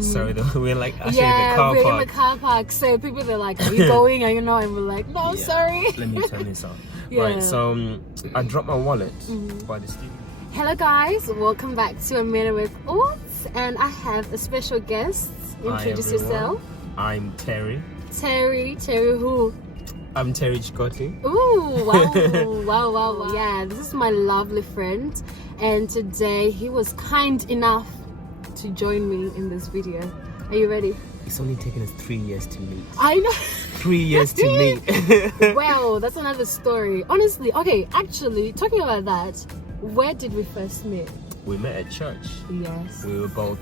So we're like actually yeah, in the car we're park. in the car park. So people are like, "Are you going?" And and we're like, "No, sorry." Let me turn this on. Yeah. Right, so I dropped my wallet by the studio. Hello guys, welcome back to A Minute with Oats, and I have a special guest. Introduce yourself. I'm Terry. Terry who? I'm Terry Chikoti. Ooh, wow. Yeah, this is my lovely friend, and today he was kind enough to join me in this video. Are you ready? It's only taken us 3 years to meet. I know. 3 years to meet. Well, that's another story. Honestly, okay, actually, talking about that, where did we first meet? We met at church. Yes. We were both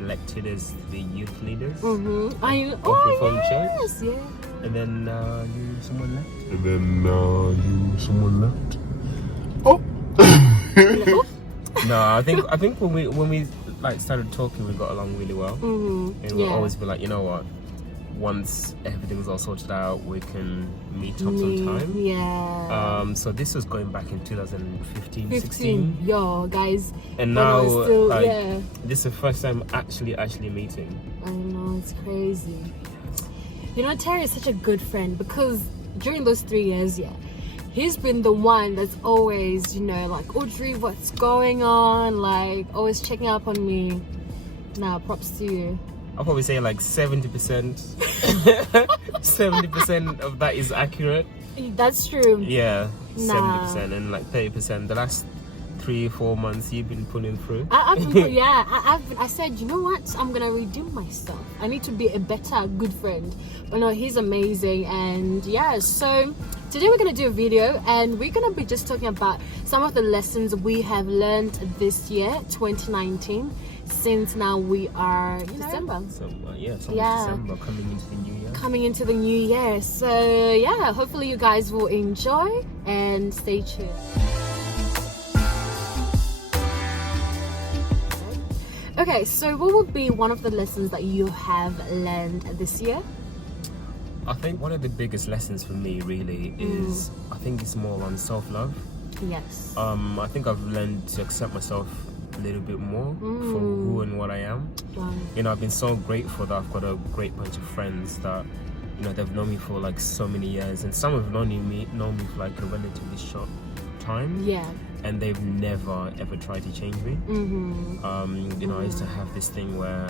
elected as the youth leaders Mm-hmm. of Reformed Church. Yes, yeah. And then someone left. Oh. No, I think when we like started talking, we got along really well. And we'll always be like, you know what? Once everything's all sorted out, we can meet up sometime. Yeah. So this was going back in 2015, 16. Yo, guys. And now, still, this is the first time actually meeting. I know, it's crazy. You know, Terry is such a good friend because during those 3 years, he's been the one that's always, like, Audrey, what's going on? Like, always checking up on me. Nah, props to you. I'll probably say like 70%. 70% of that is accurate. That's true. Yeah, Nah. 70%, and like 30%. The last 3-4 months you've been pulling through. I said, you know what? I'm gonna redeem myself. I need to be a better good friend. But no, he's amazing, and so today we're gonna do a video, and we're gonna be just talking about some of the lessons we have learned this year, 2019. Since now we are December. So December, coming into the new year. Coming into the new year. So hopefully you guys will enjoy and stay tuned. Okay, so what would be one of the lessons that you have learned this year? I think one of the biggest lessons for me really is, I think it's more on self-love. Yes. I think I've learned to accept myself a little bit more for who and what I am. Wow. I've been so grateful that I've got a great bunch of friends that they've known me for like so many years, and some have known me for like a relatively short time. Yeah. And they've never ever tried to change me. I used to have this thing where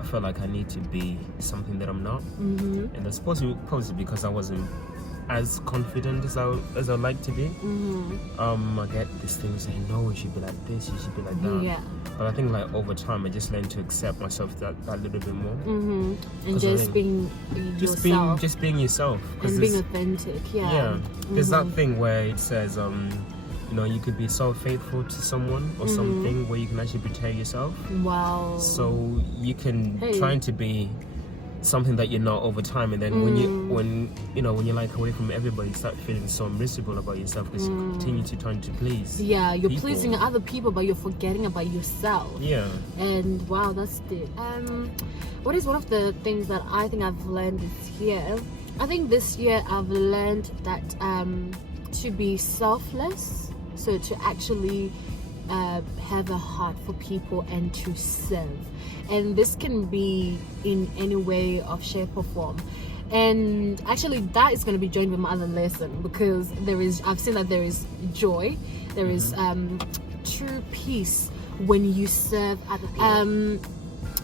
I felt like I need to be something that I'm not, and that's probably because I wasn't as confident as I'd like to be. I get this thing saying, no, you should be like this, you should be like that. Yeah. But I think like over time I just learned to accept myself that little bit more. And just being yourself. Just being yourself. And being authentic. Yeah. There's that thing where it says you could be so faithful to someone or something where you can actually betray yourself. Wow. So you can trying to be something that you're not over time, and then when you're like away from everybody, you start feeling so miserable about yourself because you continue to trying to please. Yeah, you're people. Pleasing other people, but you're forgetting about yourself. Yeah. And wow, that's it. What is one of the things that I think I've learned this year? I think this year I've learned that to be selfless, so to actually have a heart for people and to serve. And this can be in any way of shape or form. And actually that is going to be joined with my other lesson, because I've seen that there is joy, there is true peace when you serve other people.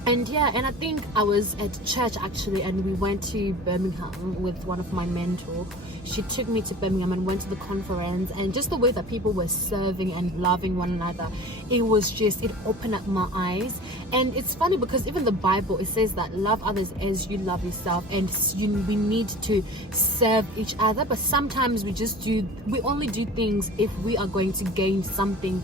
And I think I was at church actually, and we went to Birmingham with one of my mentors. She took me to Birmingham and went to the conference, and just the way that people were serving and loving one another, it opened up my eyes. And it's funny because even the Bible, it says that love others as you love yourself, and we need to serve each other. But sometimes we only do things if we are going to gain something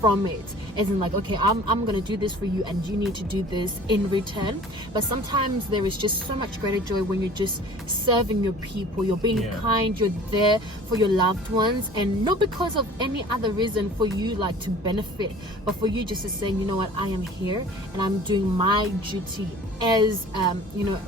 from it, as in like, okay, I'm gonna do this for you and you need to do this in return. But sometimes there is just so much greater joy when you're just serving your people, you're being kind, you're there for your loved ones, and not because of any other reason for you like to benefit, but for you just to say, you know what, I am here and I'm doing my duty as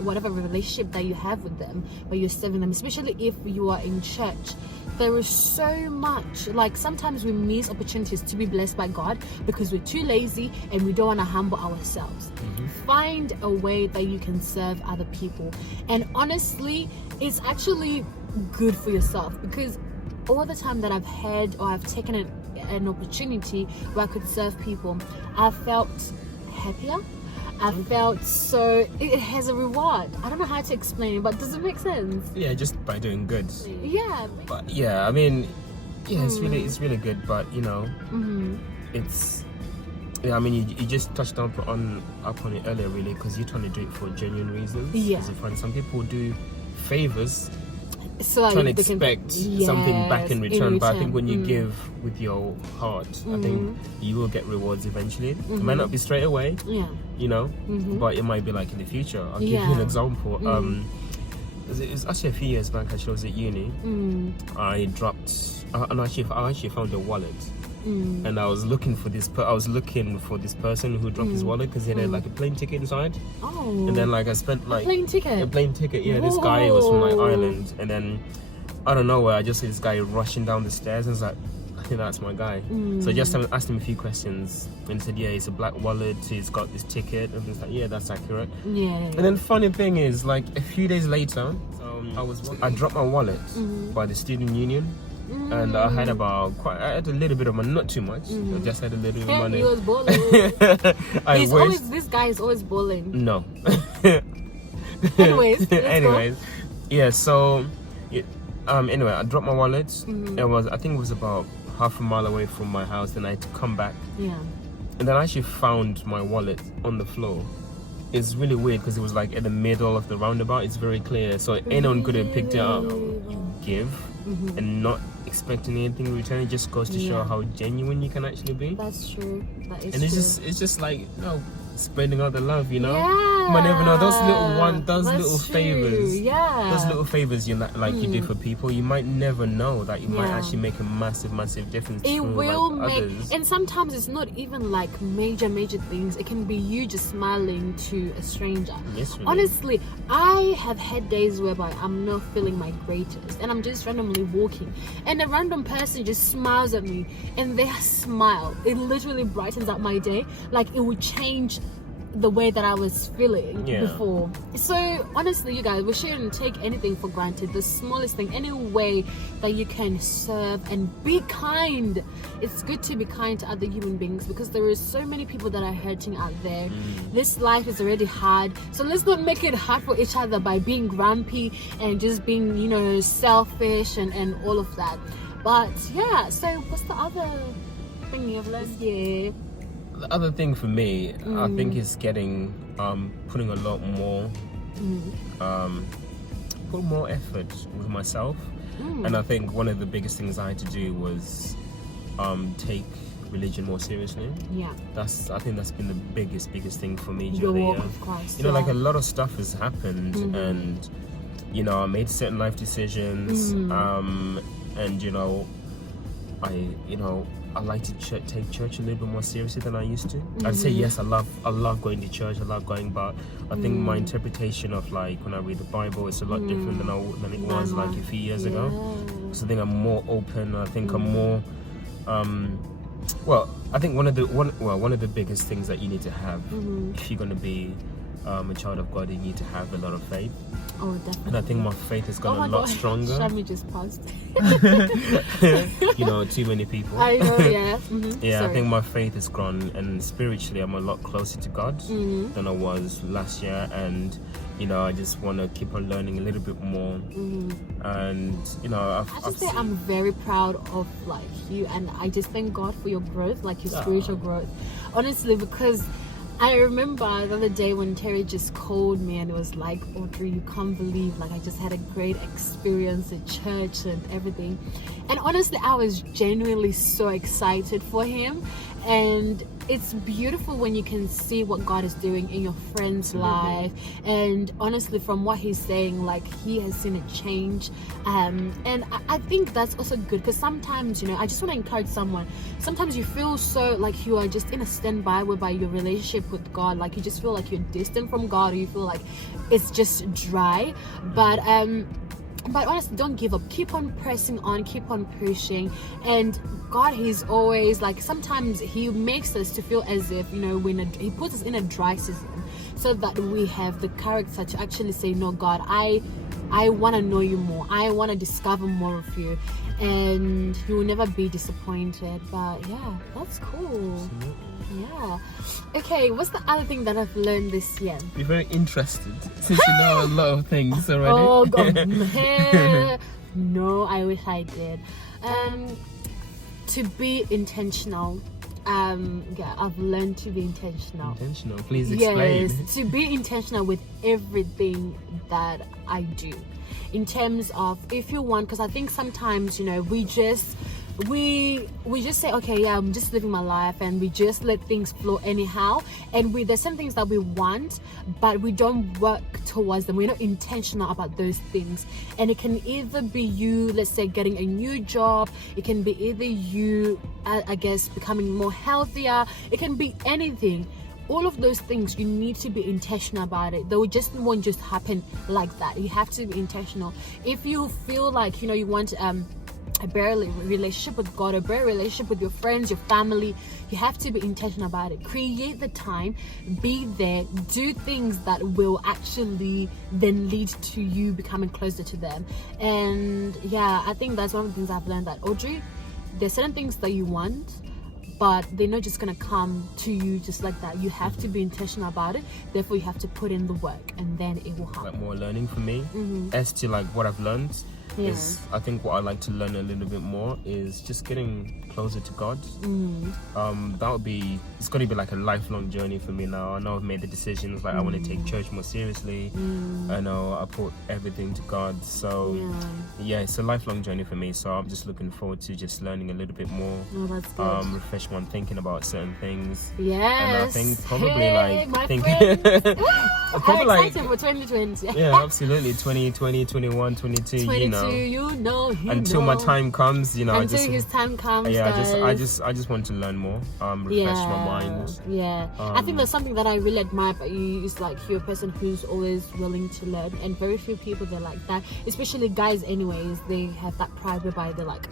whatever relationship that you have with them, but you're serving them, especially if you are in church. there is so much, like sometimes we miss opportunities to be blessed by God because we're too lazy and we don't want to humble ourselves. Find a way that you can serve other people, and honestly, it's actually good for yourself, because all the time that I've had or I've taken an opportunity where I could serve people, I felt happier. I felt so, it has a reward. I don't know how to explain it, but does it make sense? Yeah, just by doing good. Yeah. But yeah, I mean, yeah, it's really good. But you know, it's, yeah, I mean, you just touched up on it earlier, really, because you're trying to do it for genuine reasons. Yeah. Because you find some people do favors, so trying to expect something back in return. But I think when you give with your heart, I think you will get rewards eventually. It might not be straight away, you know, but it might be like in the future. I'll give you an example. It was actually a few years back. Actually, I was at uni. I actually found a wallet. And I was looking for this person who dropped his wallet, because he had like a plane ticket inside. And then like I spent like a plane ticket. Yeah, this guy was from like Ireland, and then I don't know where I just see this guy rushing down the stairs, and I was like, I think that's my guy. So I just asked him a few questions, and he said, yeah, it's a black wallet, he's got this ticket, and I was like, yeah, that's accurate. And then funny thing is, like a few days later, I dropped my wallet by the student union. And I had I had a little bit of money, not too much. I just had a little bit of money. He was balling. This guy is always balling. No. Anyways, yeah. So, anyway, I dropped my wallet. I think it was about half a mile away from my house. Then I had to come back. Yeah. And then I actually found my wallet on the floor. It's really weird because it was like at the middle of the roundabout. It's very clear, so anyone could have picked it up. You give and not expecting anything in return. It just goes to show how genuine you can actually be. That's true. That is and true. It's just like, you know, spreading out the love, you know. Yeah. You might never know those little favors you do for people. You might never know that you might actually make a massive difference. It will make others. And sometimes it's not even like major things. It can be you just smiling to a stranger. Literally. Honestly, I have had days whereby I'm not feeling my greatest, and I'm just randomly walking, and a random person just smiles at me, and their smile, it literally brightens up my day. Like it would change the way that I was feeling before. So honestly, you guys, we shouldn't take anything for granted. The smallest thing, any way that you can serve and be kind. It's good to be kind to other human beings, because there is so many people that are hurting out there. This life is already hard, so let's not make it hard for each other by being grumpy and just being, you know, selfish and all of that. But yeah, so what's the other thing you've learned? The other thing for me, I think, is putting a lot more put more effort with myself. And I think one of the biggest things I had to do was take religion more seriously. I think that's been the biggest thing for me during the year. Of Christ, you know, like a lot of stuff has happened, and you know, I made certain life decisions, and you know, I like to take church a little bit more seriously than I used to. I'd say yes, I love going to church, I love going, but I think my interpretation of like when I read the Bible is a lot different than it was like a few years ago. So I think I'm more open. I think I'm more I think one of the biggest things that you need to have if you're going to be a child of God, you need to have a lot of faith. Oh, definitely. And I think my faith has gotten a lot stronger. Shami just paused. You know, too many people. I know, yeah. Yeah, Sorry. I think my faith has grown, and spiritually I'm a lot closer to God than I was last year. And you know, I just want to keep on learning a little bit more. And you know, I'm very proud of like you, and I just thank God for your growth, like your spiritual growth. Honestly, because I remember the other day when Terry just called me and it was like, Audrey, you can't believe, like I just had a great experience at church and everything. And honestly, I was genuinely so excited for him. And it's beautiful when you can see what God is doing in your friend's life. And honestly, from what he's saying, like he has seen a change. And I think that's also good, because sometimes, you know, I just want to encourage someone. Sometimes you feel so like you are just in a standby whereby your relationship with God, like you just feel like you're distant from God, or you feel like it's just dry. But but honestly, don't give up. Keep on pressing on, keep on pushing. And God, He's always like, sometimes He makes us to feel as if, He puts us in a dry season so that we have the character to actually say, no, God, I want to know You more. I want to discover more of You. And You will never be disappointed. But yeah, that's cool. Absolutely. Yeah. Okay, what's the other thing that I've learned this year? Be very interested, since you know a lot of things already. Oh God. No, I wish I did. To be intentional. I've learned to be intentional. Intentional, please explain. Yes, to be intentional with everything that I do. In terms of, if you want, because I think sometimes, we just say, okay, yeah, I'm just living my life, and we just let things flow anyhow, and there's some things that we want, but we don't work towards them. We're not intentional about those things. And it can either be you, let's say, getting a new job. It can be either you, I guess, becoming more healthier. It can be anything. All of those things, you need to be intentional about it. They won't just happen like that. You have to be intentional. If you feel like, you want a better relationship with God, a better relationship with your friends, your family, you have to be intentional about it. Create the time, be there, do things that will actually then lead to you becoming closer to them. And yeah, I think that's one of the things I've learned, that Audrey, there's certain things that you want, but they're not just gonna come to you just like that. You have to be intentional about it. Therefore, you have to put in the work, and then it will happen. Like more learning for me. As to like what I've learned, is I think what I like to learn a little bit more is just getting closer to God. It's going to be like a lifelong journey for me now. I know I've made the decisions, like I want to take church more seriously. I know I put everything to God, so yeah, it's a lifelong journey for me. So I'm just looking forward to just learning a little bit more. That's good. Refresh my thinking about certain things. Yes. And I think probably I'm excited for 2020. Yeah, absolutely. 2020, 21, 22, until my time comes, until his time comes. I just want to learn more, refresh my mind. I think that's something that I really admire about you, is like you're a person who's always willing to learn, and very few people, they're like that, especially guys anyways. They have that pride whereby they're like,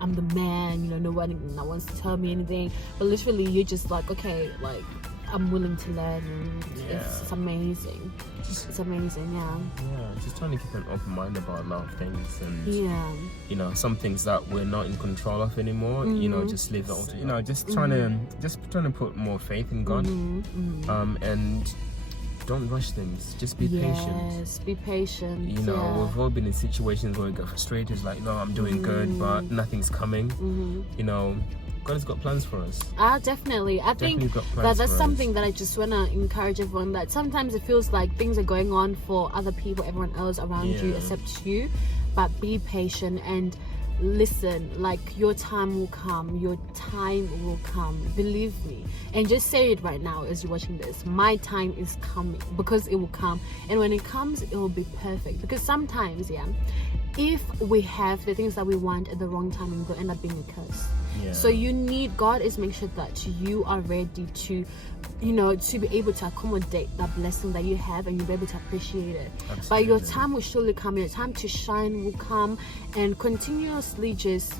I'm the man, no one wants to tell me anything, but literally you're just like, okay, like I'm willing to learn, and it's amazing. It's amazing. Just trying to keep an open mind about a lot of things, and some things that we're not in control of anymore, just leave it, just trying to put more faith in God, and don't rush things. Just be patient. Yes, be patient. We've all been in situations where we get frustrated. It's like, no, I'm doing good, but nothing's coming. God has got plans for us. Definitely. I think that's something that I just want to encourage everyone, that sometimes it feels like things are going on for other people, everyone else around you except you, but be patient and listen. Like, your time will come. Believe me. And just say it right now as you're watching this. My time is coming, because it will come. And when it comes, it will be perfect. Because sometimes, if we have the things that we want at the wrong time, it will end up being a curse. So God is making sure that you are ready to to be able to accommodate that blessing that you have, and you'll be able to appreciate it. Absolutely. But your time will surely come. Your time to shine will come, and continuously just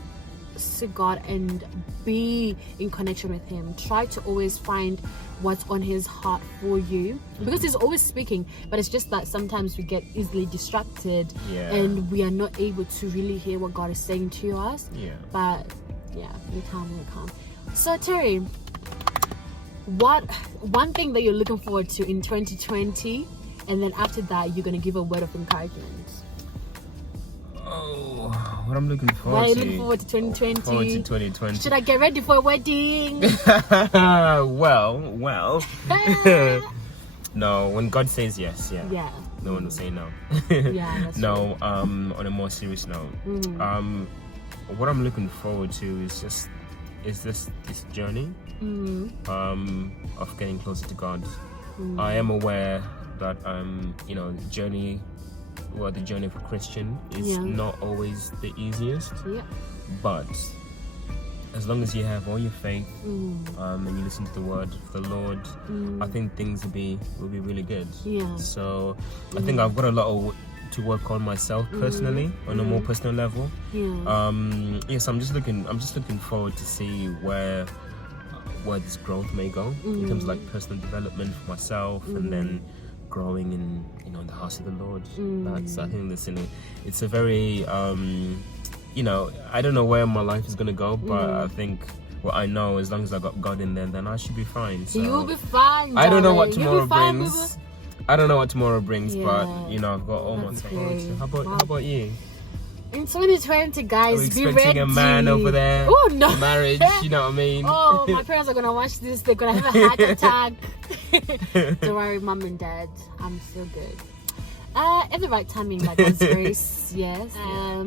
seek God and be in connection with Him. Try to always find what's on His heart for you, because He's always speaking, but it's just that sometimes we get easily distracted and we are not able to really hear what God is saying to us. But your time will come. So Terry, what one thing that you're looking forward to in 2020, and then after that you're going to give a word of encouragement? What I'm looking forward to. What are you looking forward to 2020? Forward to 2020. Should I get ready for a wedding? well. No, when God says yes, no one will say no. That's no, on a more serious note, what I'm looking forward to is this journey of getting closer to God. I am aware that the journey of a Christian is not always the easiest, but as long as you have all your faith and you listen to the word of the Lord, I think things will be really good. So I think I've got a lot of to work on myself personally on a more personal level. So I'm just looking forward to see where this growth may go in terms of like personal development for myself, and then growing in in the house of the Lord. I think it's a very I don't know where my life is gonna go, but I think I know as long as I got God in there, then I should be fine. So you'll be fine. I don't know what tomorrow brings. I don't know what tomorrow brings, but I've got all my things. How about you? In 2020, guys, be ready. Expecting a man over there. Oh no, marriage. You know what I mean? Oh, my parents are gonna watch this. They're gonna have a heart attack. Don't worry, mom and dad. I'm so good. At the right timing, like God's grace, yes. I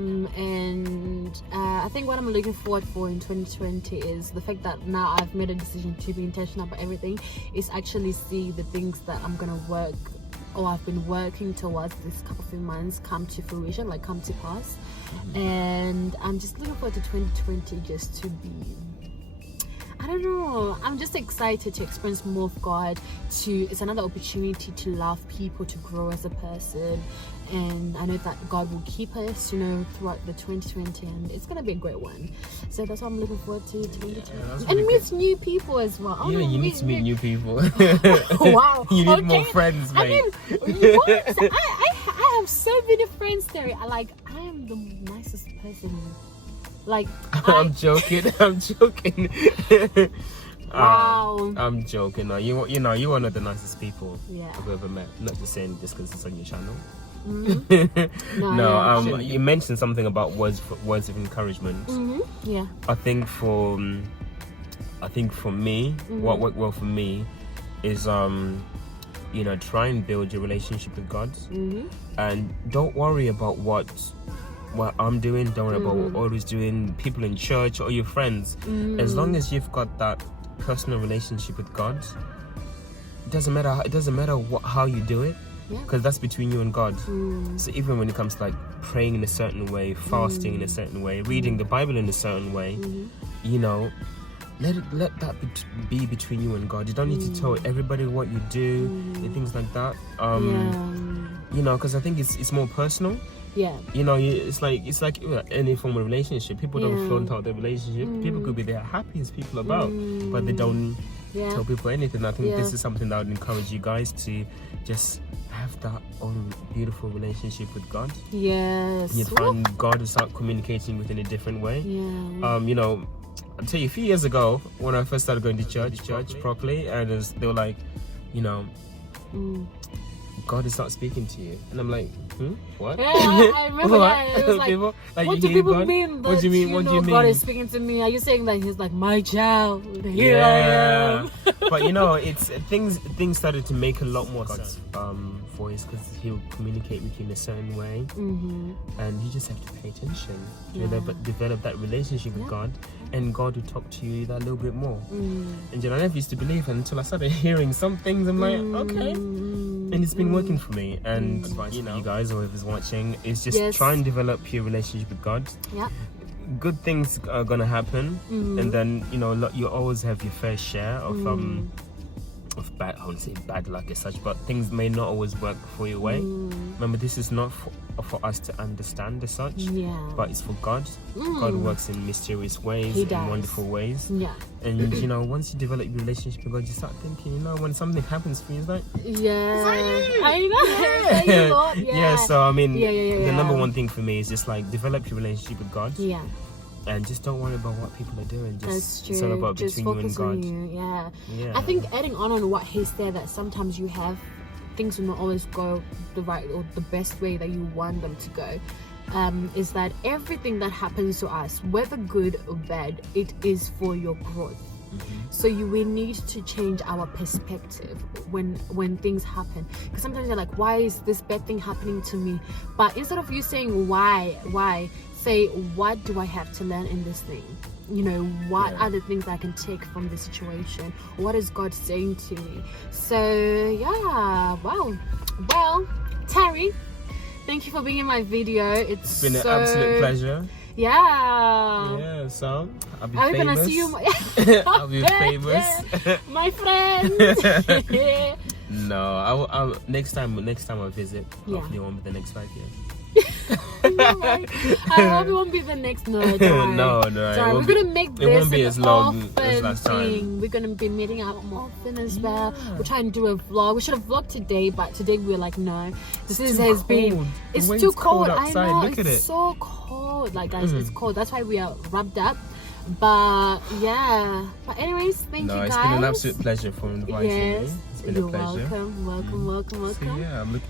think what I'm looking forward for in 2020 is the fact that now I've made a decision to be intentional about everything. Is actually see the things that I'm gonna work, or I've been working towards this couple of months, come to fruition, like come to pass. And I'm just looking forward to 2020 just to be, I don't know, I'm just excited to experience more of God. It's another opportunity to love people, to grow as a person, and I know that God will keep us throughout the 2020, and it's gonna be a great one. So that's what I'm looking forward to 2020, and meet new people as well. You need to meet new people. Wow. You need more friends, mate. I have so many friends, Terry. I am the nicest person. I'm joking. Wow. I'm joking. No, you are one of the nicest people I've ever met. Not just saying just because it's on your channel. No, you mentioned something about words of encouragement. Yeah. I think for me, what worked well for me is try and build your relationship with God, and don't worry about what I'm doing. Don't worry about what others doing, people in church or your friends. As long as you've got that personal relationship with God, it doesn't matter how you do it, because that's between you and God. So even when it comes to praying in a certain way, fasting in a certain way, reading the Bible in a certain way, let that be between you and God. You don't need to tell everybody what you do and things like that. Because I think it's more personal. Yeah. It's like any form of relationship. People don't flaunt out their relationship. People could be the happiest people about, but they don't tell people anything. I think this is something that I would encourage you guys to just have that own beautiful relationship with God. Yes. You find God will start communicating with in a different way. I'll tell you, a few years ago when I first started going to church properly, and they were like, God is not speaking to you, and I'm like, what? Yeah, I remember that. It was like, what do people mean? What do you mean? What do you mean? God is speaking to me. Are you saying that He's like my child? Here I am. But it's things started to make a lot more God's voice, because He'll communicate with you in a certain way, and you just have to pay attention. Develop that relationship with God, and God will talk to you that little bit more. And I never used to believe it until I started hearing some things. I'm like, okay. And it's been working for me. And you guys, or whoever's watching, is just try and develop your relationship with God. Yeah. Good things are gonna happen, and then you always have your fair share of bad, I wouldn't say bad luck as such, but things may not always work for your way. Remember, this is not for us to understand as such, but it's for God. God works in mysterious ways, in wonderful ways. And once you develop your relationship with God, you start thinking, when something happens for you, it's like, I know. So the number one thing for me is just develop your relationship with God. And just don't worry about what people are doing. It's all about between you and God. Yeah. I think adding on what he said, that sometimes you have things will not always go the right or the best way that you want them to go. Is that everything that happens to us, whether good or bad, it is for your growth. So we need to change our perspective when things happen, because sometimes you're like, why is this bad thing happening to me? But instead of you saying why, say, what do I have to learn in this thing? What are the things I can take from this situation? What is God saying to me? So well, Terry, thank you for being in my video. It's been an absolute pleasure. Yeah, so I'll be famous. Gonna see you. I'll be famous. My friend. No, next time I visit, hopefully it won't be the next 5 years. Right. I hope it won't be the next. No, no. We're gonna make this it won't be as long as last thing. time. We're gonna be meeting up more often as well. We're trying to do a vlog. We should have vlogged today, but today we're like, no. It's too cold outside. I know. Look at it. So cold. Like guys, it's cold. That's why we are rubbed up. But yeah. But anyways, thank you guys. It's been an absolute pleasure for inviting me. It's been a pleasure. Welcome. So, yeah, I'm looking